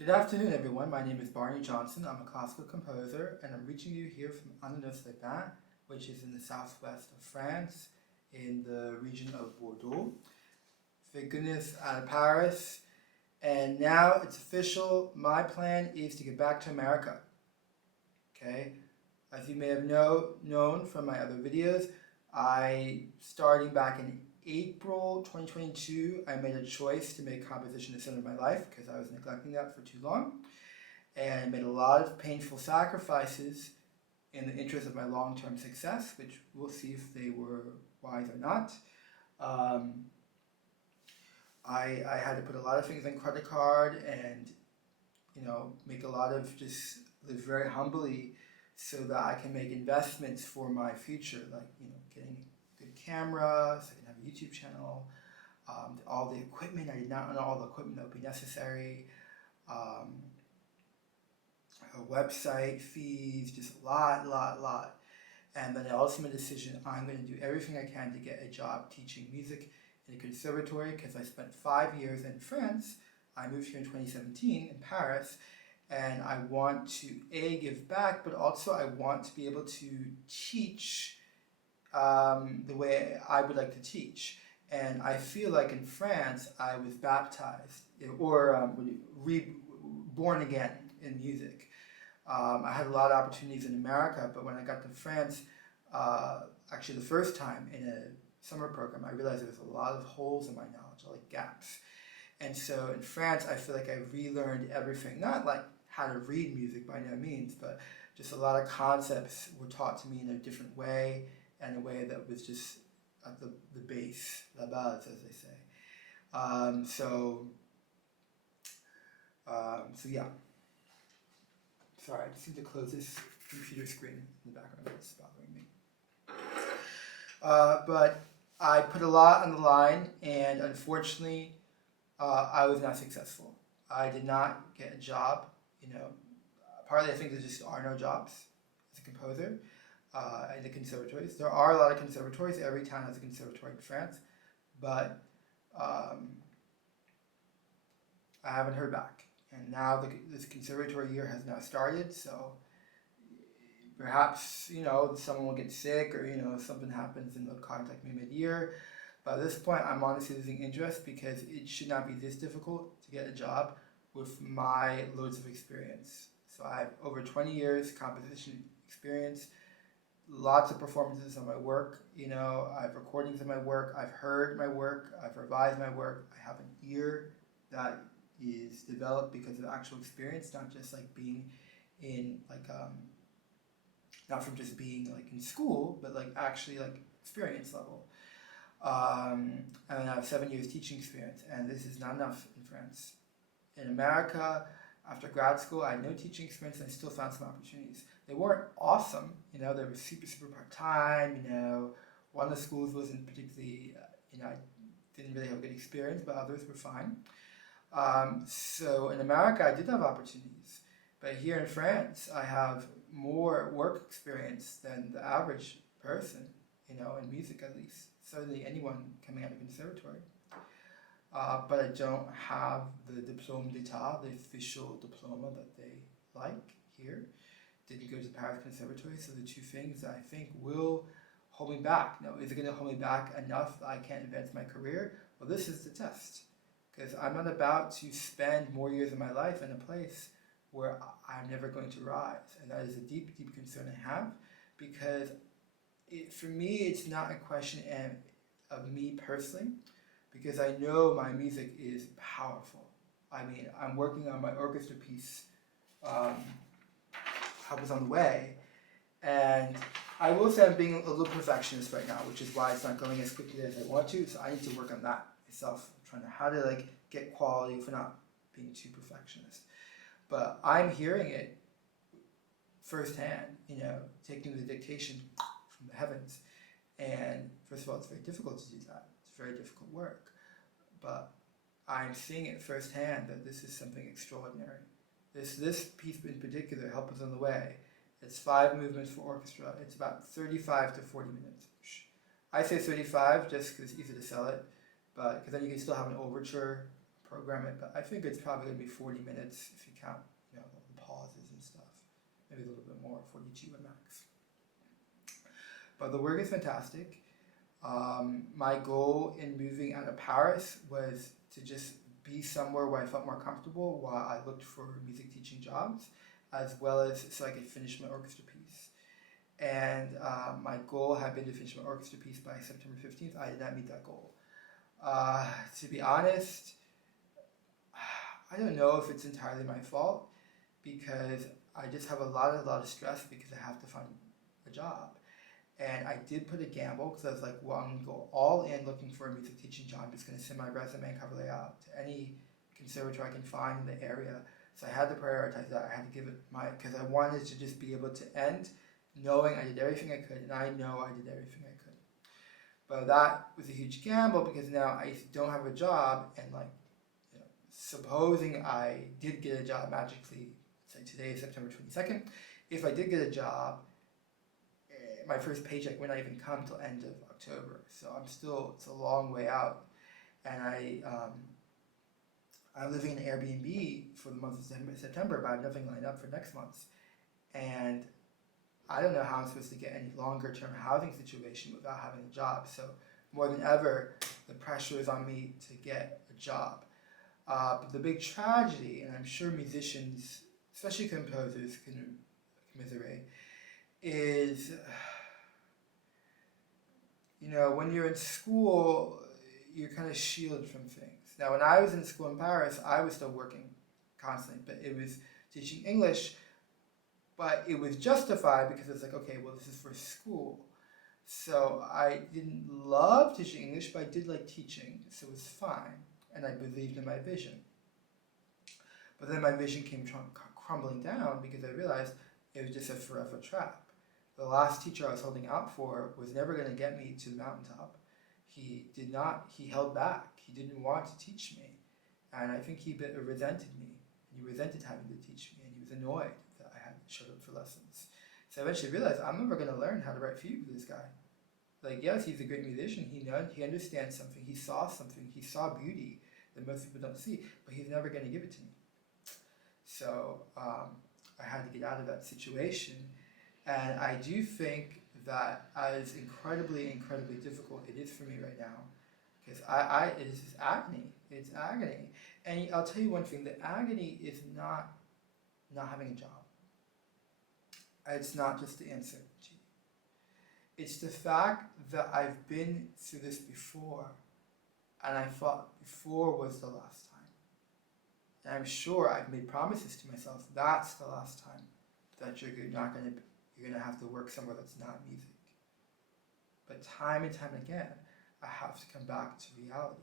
Good afternoon, everyone. My name is Barney Johnson. I'm a classical composer, and I'm reaching you here from Ungrateful Teachers, which is in the southwest of France, in the region of Bordeaux. Thank goodness, out of Paris. And now it's official. My plan is to get back to America. Okay? As you may have known from my other videos, starting back in April 2022, I made a choice to make composition the center of my life because I was neglecting that for too long, and made a lot of painful sacrifices in the interest of my long-term success, which we'll see if they were wise or not. I had to put a lot of things on credit card and, make a lot of just live very humbly so that I can make investments for my future, like, getting a good camera, so I can have a YouTube channel, all the equipment. I did not own all the equipment that would be necessary, a website, fees, just a lot. And then I also made a decision, I'm going to do everything I can to get a job teaching music in a conservatory, because I spent 5 years in France. I moved here in 2017 in Paris, and I want to give back, but also I want to be able to teach the way I would like to teach. And I feel like in France I was baptized or reborn again in music. I had a lot of opportunities in America, but when I got to France, actually the first time in a summer program, I realized there was a lot of holes in my knowledge, like gaps. And so in France, I feel like I relearned everything, not like how to read music by no means, but just a lot of concepts were taught to me in a different way, and a way that was just at the base, la base, as they say. So yeah. Sorry, I just need to close this computer screen in the background. It's bothering me. But I put a lot on the line, and unfortunately, I was not successful. I did not get a job. Partly I think there just are no jobs as a composer in the conservatories. There are a lot of conservatories. Every town has a conservatory in France, but I haven't heard back. And now this conservatory year has now started, so perhaps, someone will get sick, or, something happens and they'll contact me mid-year. But at this point, I'm honestly losing interest, because it should not be this difficult to get a job with my loads of experience. So I have over 20 years composition experience, lots of performances on my work. I have recordings of my work, I've heard my work, I've revised my work. I have an ear that is developed because of actual experience, not just like being in not from just being like in school, but like actually like experience level. And I have 7 years teaching experience, and this is not enough in France. In America, after grad school, I had no teaching experience, and I still found some opportunities. They weren't awesome, they were super part-time. One of the schools wasn't particularly, I didn't really have a good experience, but others were fine. So in America, I did have opportunities, but here in France, I have more work experience than the average person, in music at least. Certainly anyone coming out of conservatory. But I don't have the diplôme d'état, the official diploma that they like here. Didn't go to Paris Conservatory, so the two things that I think will hold me back. Now, is it going to hold me back enough that I can't advance my career? Well, this is the test. Because I'm not about to spend more years of my life in a place where I'm never going to rise. And that is a deep concern I have, because for me, it's not a question of me personally, because I know my music is powerful. I mean, I'm working on my orchestra piece, Helpisontheway, and I will say I'm being a little perfectionist right now, which is why it's not going as quickly as I want to, so I need to work on that myself, trying to how to get quality for not being too perfectionist. But I'm hearing it firsthand, taking the dictation from the heavens. And first of all, it's very difficult to do that. It's very difficult work. But I'm seeing it firsthand that this is something extraordinary. This piece in particular, Helpisontheway, it's 5 movements for orchestra. It's about 35 to 40 minutes. I say 35 just because it's easy to sell it, but because then you can still have an overture, program it, but I think it's probably going to be 40 minutes if you count, the pauses and stuff. Maybe a little bit more, 42 at max. But the work is fantastic. My goal in moving out of Paris was to just be somewhere where I felt more comfortable while I looked for music teaching jobs, as well as so I could finish my orchestra piece. And my goal had been to finish my orchestra piece by September 15th. I did not meet that goal. To be honest, I don't know if it's entirely my fault, because I just have a lot of stress because I have to find a job. And I did put a gamble because I was like, well, I'm going to go all in looking for a music teaching job. I'm just going to send my resume and cover layout to any conservatory I can find in the area. So I had to prioritize that. I had to give it because I wanted to just be able to end knowing I did everything I could, and I know I did everything I could. But that was a huge gamble because now I don't have a job, and supposing I did get a job magically, say today is September 22nd, if I did get a job, my first paycheck would not even come till end of October. So it's a long way out. And I'm living in Airbnb for the month of September, but I have nothing lined up for next month. And I don't know how I'm supposed to get any longer term housing situation without having a job. So more than ever, the pressure is on me to get a job. But the big tragedy, and I'm sure musicians, especially composers, can commiserate, is, when you're in school, you're kind of shielded from things. Now, when I was in school in Paris, I was still working constantly, but it was teaching English, but it was justified because it's like, okay, well, this is for school. So I didn't love teaching English, but I did like teaching, so it was fine, and I believed in my vision. But then my vision came crumbling down because I realized it was just a forever trap. The last teacher I was holding out for was never going to get me to the mountaintop. He held back. He didn't want to teach me. And I think he resented me. He resented having to teach me, and he was annoyed that I hadn't showed up for lessons. So I eventually realized I'm never going to learn how to write fugue with this guy. Like, yes, he's a great musician. He understands something. He saw something. He saw beauty that most people don't see, but he's never going to give it to me. So I had to get out of that situation. And I do think that as incredibly, incredibly difficult it is for me right now, because it is agony. It's agony. And I'll tell you one thing, the agony is not having a job. It's not just the uncertainty. It's the fact that I've been through this before, and I thought before was the last time. And I'm sure I've made promises to myself, that's the last time that you're going to have to work somewhere that's not music. But time and time again, I have to come back to reality.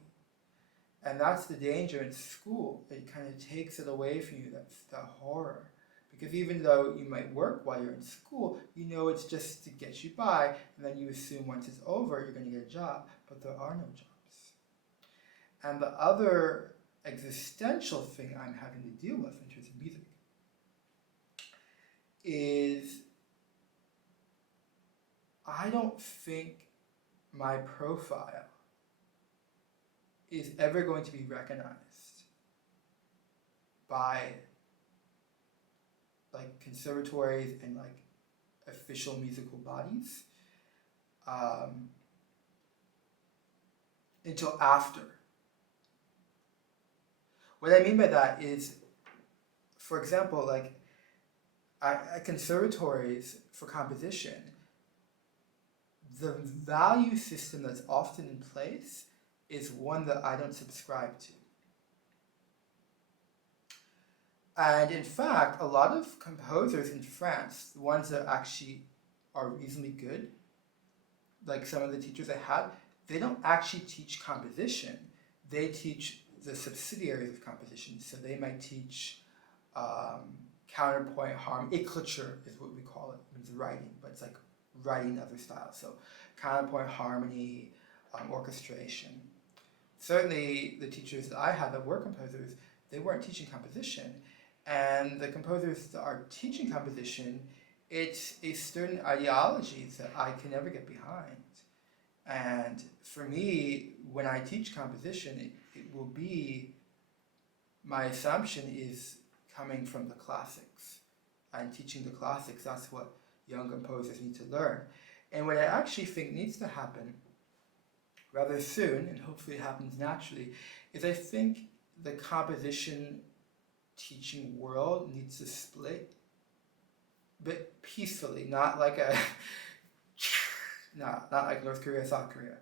And that's the danger in school. It kind of takes it away from you, that horror. Because even though you might work while you're in school, it's just to get you by, and then you assume once it's over, you're going to get a job. But there are no jobs. And the other existential thing I'm having to deal with in terms of music is I don't think my profile is ever going to be recognized by conservatories and official musical bodies until after. What I mean by that is, for example, at conservatories for composition, the value system that's often in place is one that I don't subscribe to. And in fact, a lot of composers in France, the ones that actually are reasonably good, like some of the teachers I had, they don't actually teach composition. They teach the subsidiaries of composition. So they might teach counterpoint, harmony, écriture is what we call it. It means writing, but it's writing other styles. So counterpoint, harmony, orchestration. Certainly the teachers that I had that were composers, they weren't teaching composition. And the composers that are teaching composition, it's a certain ideology that I can never get behind. And for me, when I teach composition, it will be my assumption is coming from the classics. And teaching the classics, that's what young composers need to learn. And what I actually think needs to happen rather soon, and hopefully it happens naturally, is I think the composition teaching world needs to split, but peacefully, not like a, not like North Korea, South Korea,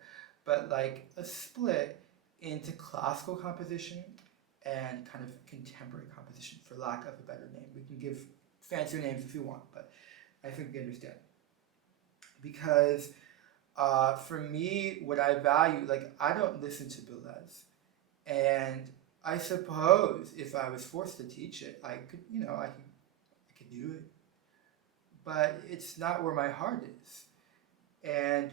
but like a split into classical composition and kind of contemporary composition, for lack of a better name. We can give fancier names if you want, but I think you understand. Because for me, what I value, like, I don't listen to Boulez, and I suppose if I was forced to teach it, I could, I could do it, but it's not where my heart is. And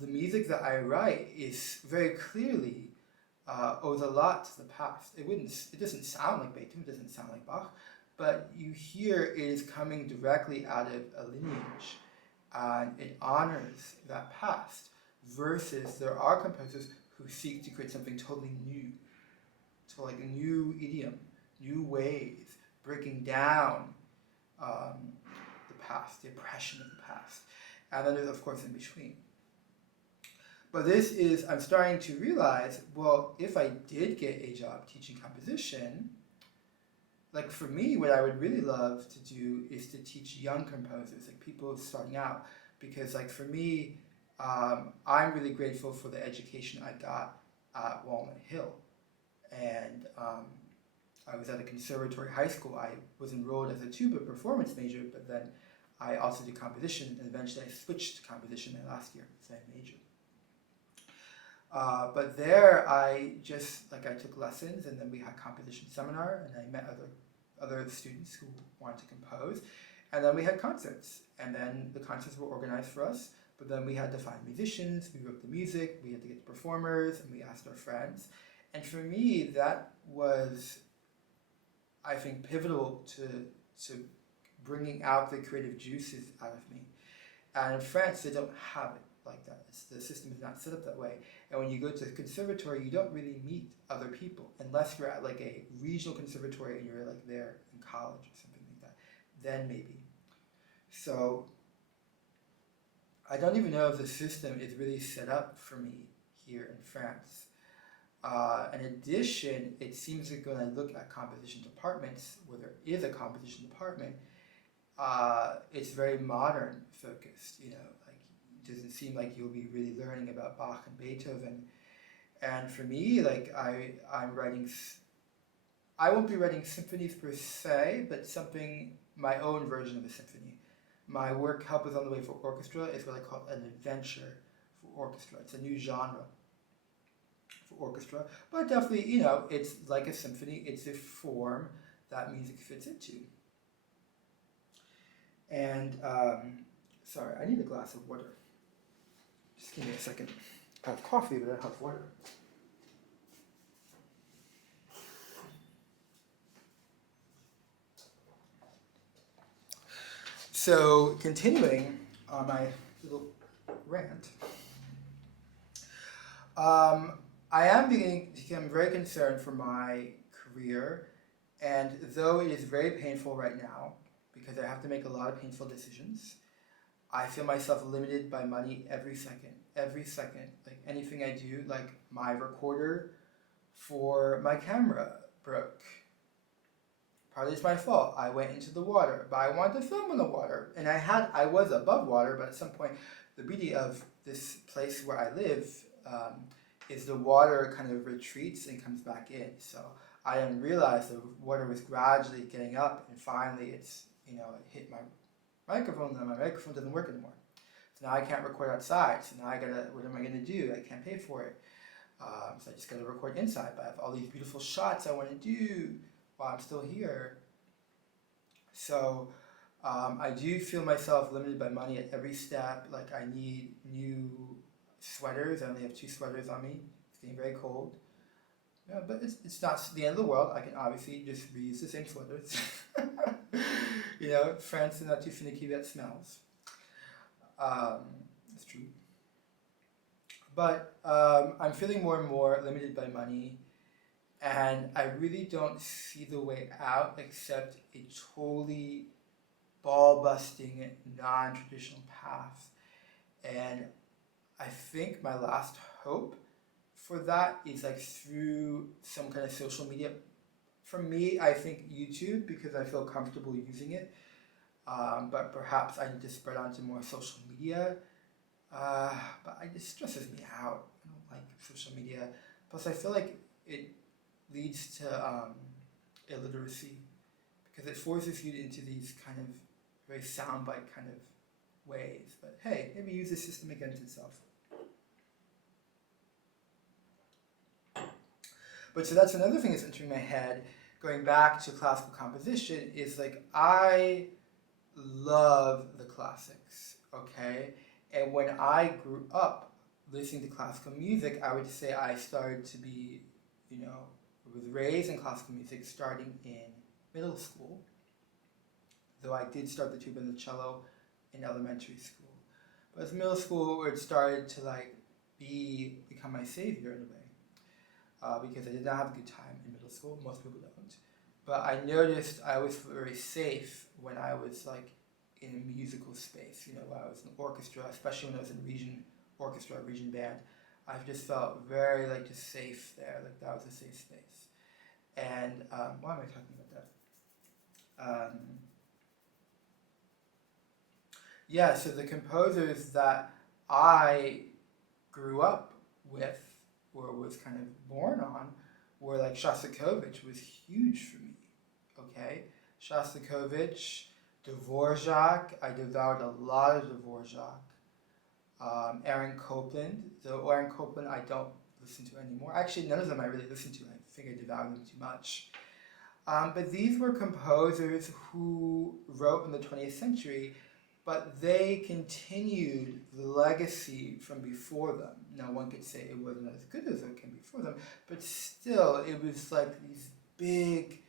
the music that I write is very clearly owes a lot to the past. It doesn't sound like Beethoven, it doesn't sound like Bach, but you hear it is coming directly out of a lineage, and it honors that past, versus there are composers who seek to create something totally new, so like a new idiom, new ways, breaking down the past, the oppression of the past, and then there's of course in between. But this is, I'm starting to realize, well, if I did get a job teaching composition, like for me, what I would really love to do is to teach young composers, like people starting out, because like for me, I'm really grateful for the education I got at Walnut Hill. And I was at a conservatory high school. I was enrolled as a tuba performance major, but then I also did composition, and eventually I switched to composition my last year, so I majored. But there I took lessons, and then we had composition seminar, and I met other students who wanted to compose, and then we had concerts, and then the concerts were organized for us, but then we had to find musicians, we wrote the music, we had to get the performers, and we asked our friends. And for me, that was, I think, pivotal to bringing out the creative juices out of me. And in France, they don't have it like that. The system is not set up that way. And when you go to the conservatory, you don't really meet other people, unless you're at like a regional conservatory and you're like there in college or something like that. Then maybe. So I don't even know if the system is really set up for me here in France. In addition, it seems like when I look at composition departments, where there is a composition department, it's very modern focused, like it doesn't seem like you'll be really learning about Bach and Beethoven. And for me, like I won't be writing symphonies per se, but my own version of a symphony. My work, Helpisontheway for Orchestra, is what I call an adventure for orchestra. It's a new genre for orchestra, but definitely, it's like a symphony. It's a form that music fits into. And, sorry, I need a glass of water. Just give me a second. I have coffee, but I don't have water. So, continuing on my little rant, I am beginning to become very concerned for my career, and though it is very painful right now, because I have to make a lot of painful decisions, I feel myself limited by money every second. Like anything I do, like my recorder for my camera broke. Partly it's my fault. I went into the water, but I wanted to film in the water, and I was above water, but at some point, the beauty of this place where I live is the water kind of retreats and comes back in. So I didn't realize the water was gradually getting up, and finally it hit my microphone, and my microphone doesn't work anymore. So now I can't record outside. So now what am I gonna do? I can't pay for it. So I just gotta record inside, but I have all these beautiful shots I wanna do while I'm still here. So I do feel myself limited by money at every step. Like I need new sweaters. I only have 2 sweaters on me. It's getting very cold. Yeah, but it's not the end of the world. I can obviously just reuse the same sweaters. France is not too finicky that smells. It's true. But I'm feeling more and more limited by money. And I really don't see the way out except a totally ball-busting, non-traditional path. And I think my last hope for that is like through some kind of social media. For me, I think YouTube, because I feel comfortable using it, but perhaps I need to spread onto more social media. But it stresses me out. I don't like social media. Plus, I feel like it leads to illiteracy, because it forces you into these kind of very soundbite kind of ways. But hey, maybe use the system against itself. But so that's another thing that's entering my head, going back to classical composition, is like I love the classics, okay? And when I grew up listening to classical music, I would say I started to be, was raised in classical music starting in middle school, though I did start the tuba and the cello in elementary school. But as middle school, it started to become my savior in a way, because I did not have a good time in middle school. Most people don't. But I noticed I was very safe when I was in a musical space, when I was in orchestra, especially when I was in region orchestra, region band. I just felt very just safe there, that was a safe space. And why am I talking about that? Yeah, so the composers that I grew up with, or was kind of born on, were Shostakovich was huge for me, okay? Shostakovich, Dvorak, I devoured a lot of Dvorak. Aaron Copland, though Aaron Copland I don't listen to anymore. Actually, none of them I really listen to. I think I devoured them too much. But these were composers who wrote in the 20th century, but they continued the legacy from before them. Now, one could say it wasn't as good as it came before them, but still, it was these big,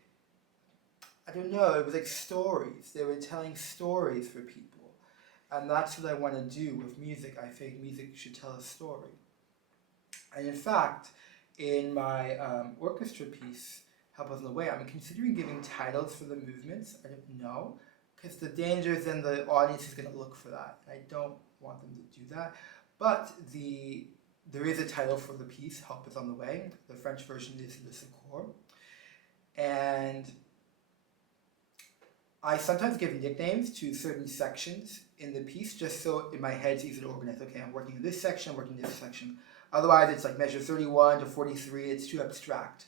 I don't know, it was stories. They were telling stories for people. And that's what I want to do with music. I think music should tell a story. And in fact, in my orchestra piece, Helpisontheway, I'm considering giving titles for the movements. I don't know, because the danger is then the audience is going to look for that. I don't want them to do that. But there is a title for the piece, Helpisontheway. The French version is Le Secours. And I sometimes give nicknames to certain sections in the piece, just so in my head it's easy to organize. Okay, I'm working in this section, I'm working in this section. Otherwise, it's measure 31 to 43, it's too abstract.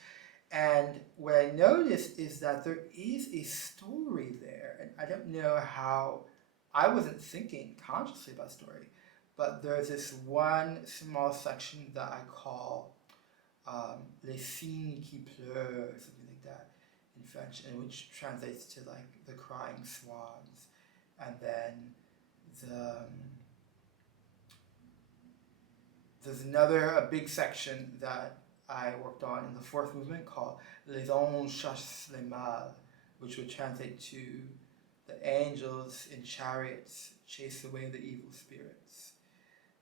And what I noticed is that there is a story there, and I don't know how, I wasn't thinking consciously about story, but there's this one small section that I call Les Cygnes qui pleurent, something like that in French, and which translates to the crying swans. And then there's a big section that I worked on in the fourth movement called Les anges chassent les mâles, which would translate to the angels in chariots chase away the evil spirits.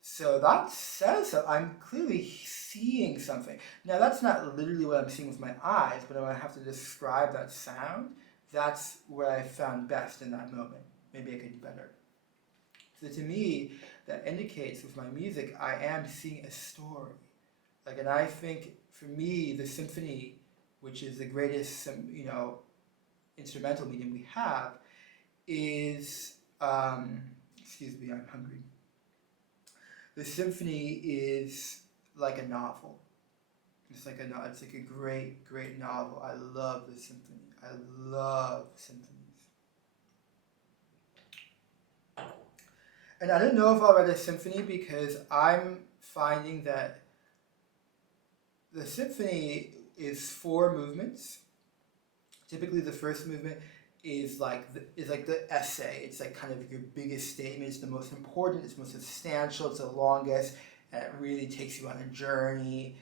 So that says that I'm clearly seeing something. Now that's not literally what I'm seeing with my eyes, but when I have to describe that sound, that's what I found best in that moment. Maybe I could do better. So to me, that indicates with my music, I am seeing a story. And I think for me, the symphony, which is the greatest, instrumental medium we have, is, excuse me, I'm hungry. The symphony is like a novel. It's like a great, great novel. I love the symphony. I love symphonies. And I don't know if I'll write a symphony because I'm finding that the symphony is 4 movements. Typically, the first movement is the essay. It's kind of your biggest statement. It's the most important. It's most substantial. It's the longest, and it really takes you on a journey.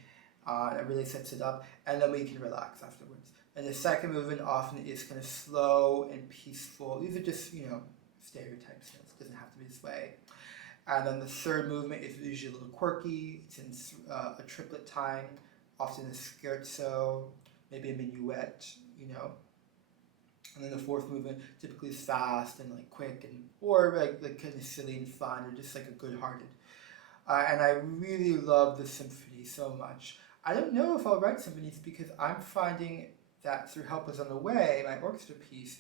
It really sets it up, and then we can relax afterwards. And the second movement often is kind of slow and peaceful. These are just stereotypes. It doesn't have to be this way. And then the third movement is usually a little quirky. It's in a triplet time. often a scherzo, maybe a minuet, you know. And then the fourth movement typically is fast and like quick, and or like kind of silly and fun, or just like a good-hearted. And I really love the symphony so much. I don't know if I'll write symphonies because I'm finding that through Helpisontheway, my orchestra piece,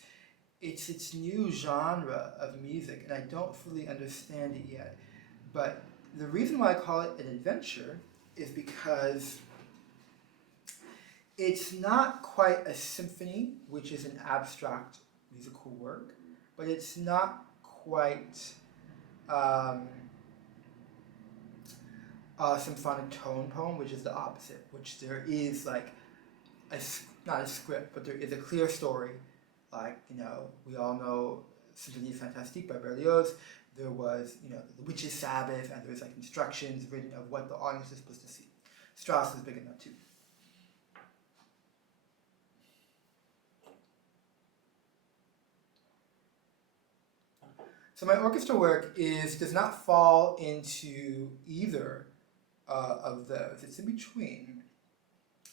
it's its new genre of music, and I don't fully understand it yet. But the reason why I call it an adventure is because it's not quite a symphony, which is an abstract musical work, but it's not quite a symphonic tone poem, which is the opposite, which there is like not a script, but there is a clear story. Like, you know, we all know Symphonie Fantastique by Berlioz. There was, you know, the Witch's Sabbath, and there was like instructions written of what the audience is supposed to see. Strauss is big in that too. So my orchestra work does not fall into either of those. It's in between.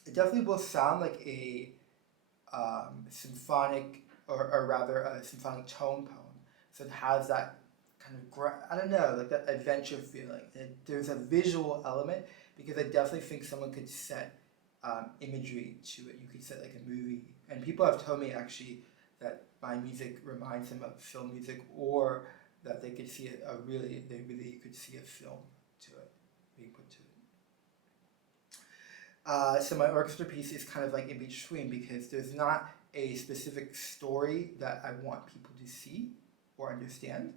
It definitely will sound like a symphonic, or rather a symphonic tone poem. So it has that kind of, I don't know, like that adventure feeling. There's a visual element, because I definitely think someone could set imagery to it. You could set like a movie. And people have told me actually that my music reminds them of film music, or that they could see they really could see a film to it, being put to it. So my orchestra piece is kind of like in between, because there's not a specific story that I want people to see or understand,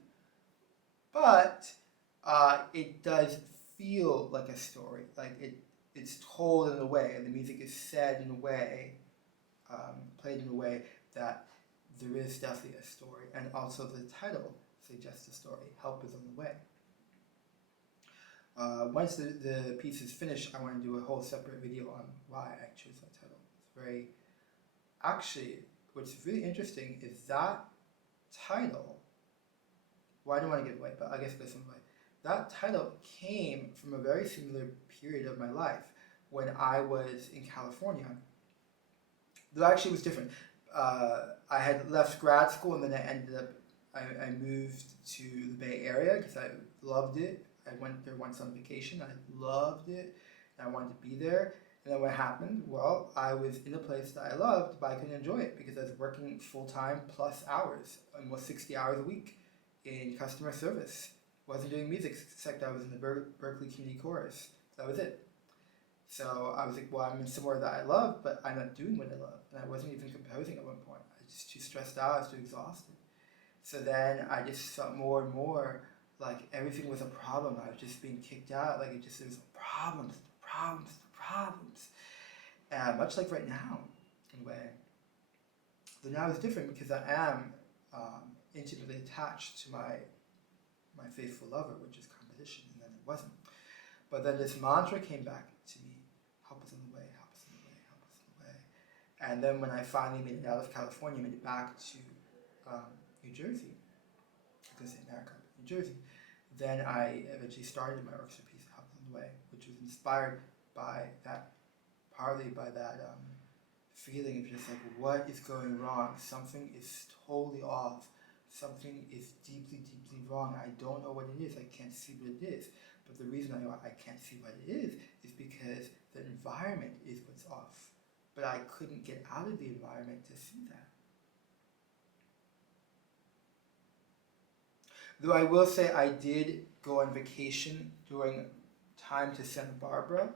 but it does feel like a story. Like it's told in a way, and the music is said in a way, played in a way that there is definitely a story, and also the title suggests a story. Help is on the way. Once the piece is finished, I want to do a whole separate video on why I chose that title. It's actually, what's really interesting is that title, well, I don't want to give it away, but I guess there's some way. That title came from a very similar period of my life when I was in California. Though actually it was different. I had left grad school, and then I moved to the Bay Area because I loved it. I went there once on vacation. I loved it, and I wanted to be there. And then what happened? Well, I was in a place that I loved, but I couldn't enjoy it because I was working full-time plus hours, almost 60 hours a week in customer service. Wasn't doing music, except I was in the Berkeley Community Chorus. That was it. So I was like, well, I'm in somewhere that I love, but I'm not doing what I love. And I wasn't even composing at one point. I was just too stressed out, I was too exhausted. So then I just felt more and more like everything was a problem. I was just being kicked out. Like there was problems. Much like right now, in a way. But now it's different because I am intimately attached to my faithful lover, which is composition, and then it wasn't. But then this mantra came back to me: help us on the way, help us on the way, help us on the way. And then when I finally made it out of California, made it back to New Jersey, I was going to say America, New Jersey, then I eventually started my orchestra piece, Help Us on the Way, which was inspired by that, partly by that feeling of just like, what is going wrong? Something is totally off. Something is deeply, deeply wrong. I don't know what it is. I can't see what it is. But the reason I can't see what it is because the environment is what's off. But I couldn't get out of the environment to see that. Though I will say I did go on vacation during time to Santa Barbara,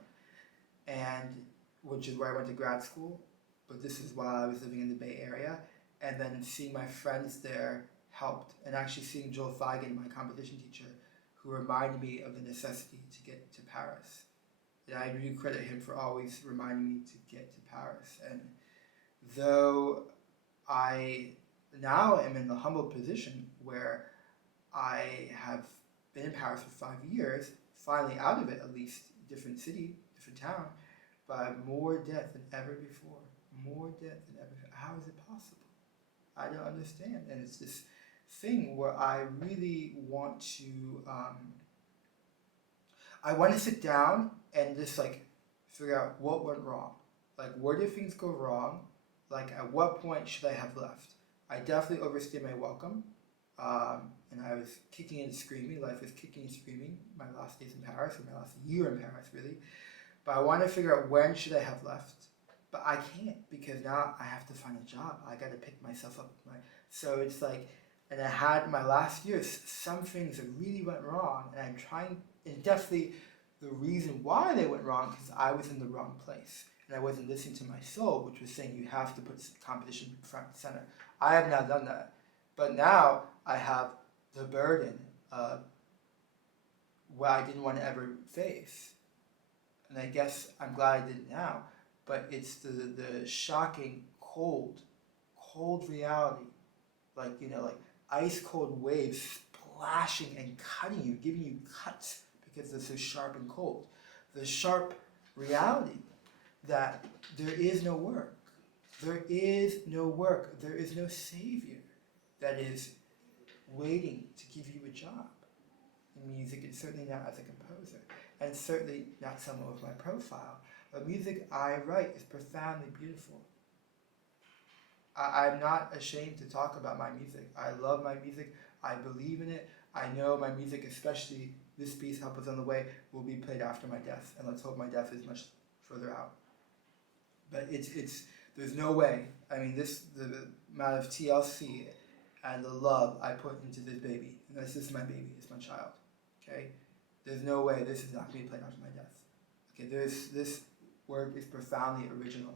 and which is where I went to grad school, but this is while I was living in the Bay Area, and then seeing my friends there helped, and actually seeing Joel Feigen, my composition teacher, who reminded me of the necessity to get to Paris. And I do credit him for always reminding me to get to Paris. And though I now am in the humble position where I have been in Paris for 5 years, finally out of it, at least, different city, different town, but more debt than ever before. More debt than ever before. How is it possible? I don't understand. And it's this thing where I really want to, I want to sit down and just like figure out what went wrong. Like, where did things go wrong? Like, at what point should I have left? I definitely overstayed my welcome, and I was kicking and screaming. Life was kicking and screaming my last days in Paris, or my last year in Paris, really. But I want to figure out when should I have left. But I can't, because now I have to find a job. I got to pick myself up. So it's like, and I had my last years, some things that really went wrong, and I'm trying, and definitely the reason why they went wrong, because I was in the wrong place. And I wasn't listening to my soul, which was saying you have to put competition front and center. I have now done that. But now I have the burden of what I didn't want to ever face. And I guess I'm glad I did it now. But it's the shocking, cold reality. Like, you know, like ice cold waves splashing and cutting you, giving you cuts because they're so sharp and cold. The sharp reality that there is no work. There is no work. There is no savior that is waiting to give you a job in music, and certainly not as a composer, and certainly not someone with my profile. The music I write is profoundly beautiful. I'm not ashamed to talk about my music. I love my music. I believe in it. I know my music, especially this piece, Helpisontheway, will be played after my death, and let's hope my death is much further out. But it's there's no way. I mean, the amount of TLC and the love I put into this baby, and this is my baby, it's my child. Okay, there's no way this is not going to be played after my death. Okay, this work is profoundly original.